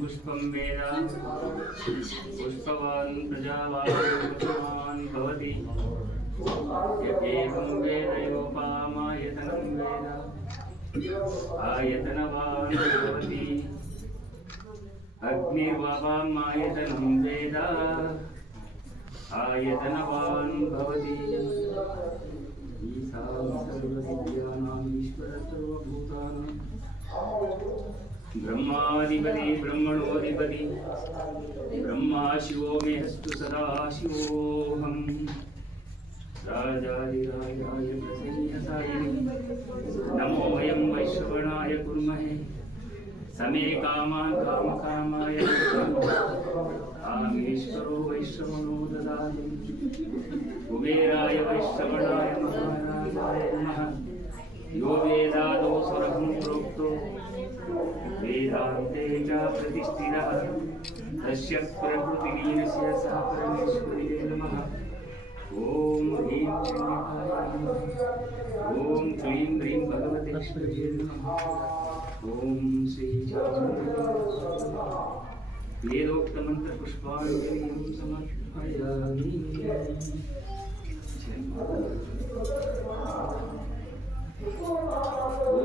पुष्पं वेद पुष्पवान् प्रजावान् भवति यदेकं वेद योपामायतनं वेद आयतनवान् भवति अग्निर्वापामायतनं वेद आयतनवान् भवति ईशान सर्वविद्यानां ईश्वर सर्वभूतानां ब्रह्माधिपति ब्रह्मणोऽधिपति ब्रह्मा शिवो मे हस्तु सदा शिवोऽहं राजाधिराजाय प्रसन्नसायिने नमो वयं वैश्रवणाय कुर्महे समे कामान् कामकामाय कामेश्वरो वैश्रवणो ददाति कुबेराय वैश्रवणाय महाराजाय नमः यो वेदादो स्वरहं प्रोक्तो वेदान्ते च प्रतिष्ठितः तस्य प्रकृतिलीनस्य सः परमेश्वरे नमः ॐ ह्रीं चण्डिकाय नमः ॐ क्लीं ह्रीं भगवते श्रीये नमः ॐ श्री वेदोक्तमन्त्रपुष्पाञ्जलिं समर्पयामि।